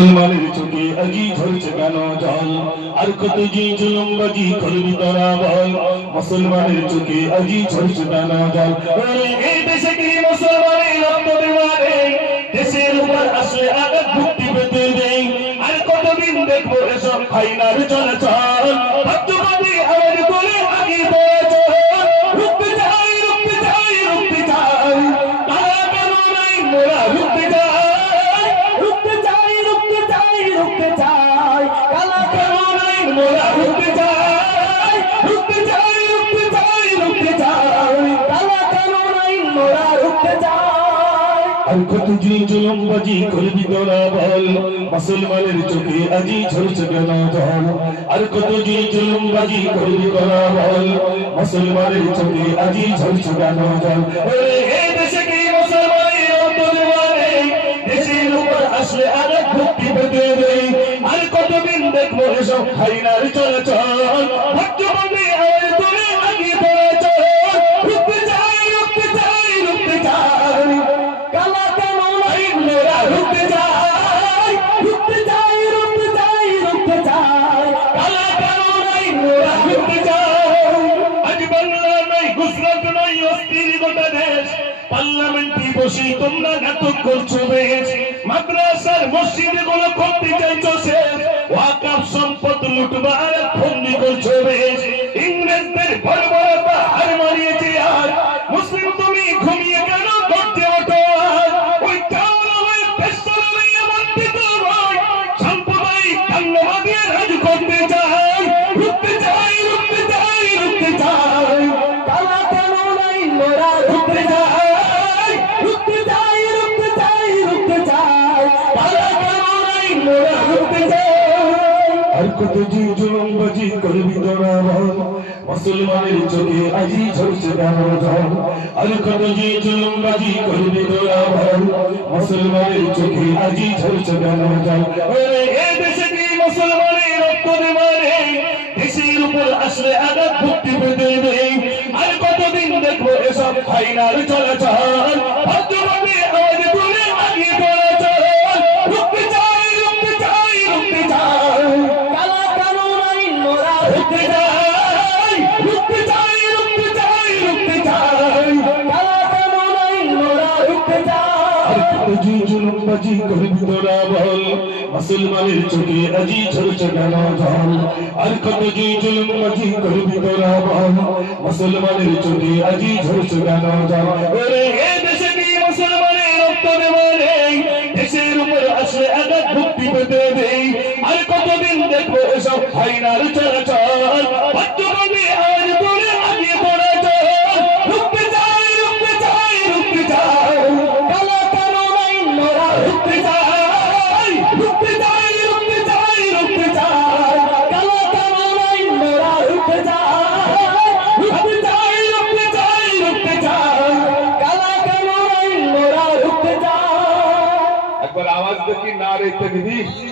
মুসলমানের চোখে আজি ঝরছে কেন জল আর কত যে জুলুমবাজি করবি তোরা বল মুসলমানের চোখে আজি ঝরছে কেন জল এই দেশে কি মুসলমানের রক্ত দেওয়ারে দেশের উপর আসলে আঘাত ভুক্তি পেতে দেই আর কতদিন দেখবো এসব ফাইনাল চলাচল ভাগ্যবাদী আমার বলে আগে বড় রুখতে চাই রুখতে চাই রুখতে চাই তারা কেন নাই মোরা রুখতে চাই রুখতে চাই রুখতে চাই রুখতে চাই কালা কেন নাই মোরা রুখতে চাই রুখতে চাই রুখতে চাই রুখতে চাই কালা কেন নাই মোরা রুখতে চাই আর কত যে জুলুমবাজি করবি তোরা বল মুসলমানের চোখে আজি ঝরছে কেন জল আর কত যে জুলুমবাজি করবি তোরা বল মুসলমানের চোখে আজি ঝরছে কেন জল এই দেশে কি মুসলমানের অন্তরে দেশের উপর আসলে আরেক ভক্তি পেতে দেই আর কতদিন দেখবো এসব ফাইনাল চলাচল ভাগ্যবাদী আমার তোরে আগে তোরা চল রুখতে চাই রুখতে চাই রুখতে চাই কালা কেন নাই মোরা রুখতে চাই রুখতে চাই রুখতে চাই রুখতে চাই কালা কেন নাই মোরা রুখতে চাই আজ বাংলা নাই গুজরাট নাই অস্থির গোটা দেশ পার্লামেন্টে বসে তোমরা নাটক করছো বেশ মাদ্রাসার মসজিদে গুলো করতে চাইছো শেষ ওয়াকফ সম্পদ লুটবার ফন্দি করছো বেশ ইংরেজদের বর্বরতা হার মারিয়েছে আর মুসলিম তুমি ঘুমিয়ে কেন করতে ওঠো ওই টাওয়ার ওই পেছন নিয়ে মন্ত্রী তোমার সাম্প্রদায়িক ধন্যবাদী রাজ করতে চাই রুখতে চাই রুখতে চাই রুখতে চাই কালা কেন নাই মোরা রুখতে চাই রুখতে চাই রুখতে চাই রুখতে চাই কালা কেন নাই মোরা রুখতে চাই আর কত যে জুলুমবাজি করবি তোরা বল মুসলমানের চোখে আজি ঝরছে কেন জল আর কত যে জুলুমবাজি করবি তোরা বল মুসলমানের চোখে আজি ঝরছে কেন জল এই দেশে কি মুসলমানের রক্ত দেওয়ারে দেশের উপর আসলে আঘাত ভুক্তি পেতে দেই আর কতদিন দেখবো এসব ফাইনাল চলাচল ভাগ্যবাদী আওয়াজ তুলে আগে তোরা চল রুখতে চাই রুখতে চাই রুখতে চাই কালা কেন নাই মোরা রুখতে চাই রুখতে চাই রুখতে চাই রুখতে চাই কালা কেন নাই মোরা রুখতে চাই আর কত যে জুলুমবাজি করবি তোরা বল মুসলমানের চোখে আজি ঝরছে কেন জল আর কত যে জুলুমবাজি করবি তোরা বল মুসলমানের চোখে আজি ঝরছে কেন জল এই দেশে কি মুসলমানের রক্ত দেওয়ারে দেশের উপর আসলে আঘাত ভুক্তি পেতে দেই আর কতদিন দেখবো এসব ফাইনাল চলাচল ভাগ্যবাদী আজ তোরে আগে তোরা চল রুখতে চাই রুখতে চাই রুখতে চাই কালা কেন নাই মোরা রুখতে চাই রুখতে চাই রুখতে চাই রুখতে চাই কালা কেন নাই মোরা রুখতে চাই রুখতে চাই রুখতে চাই রুখতে চাই কালা কেন নাই মোরা রুখতে চাই একবার আওয়াজ দেখি নারে তাকবীর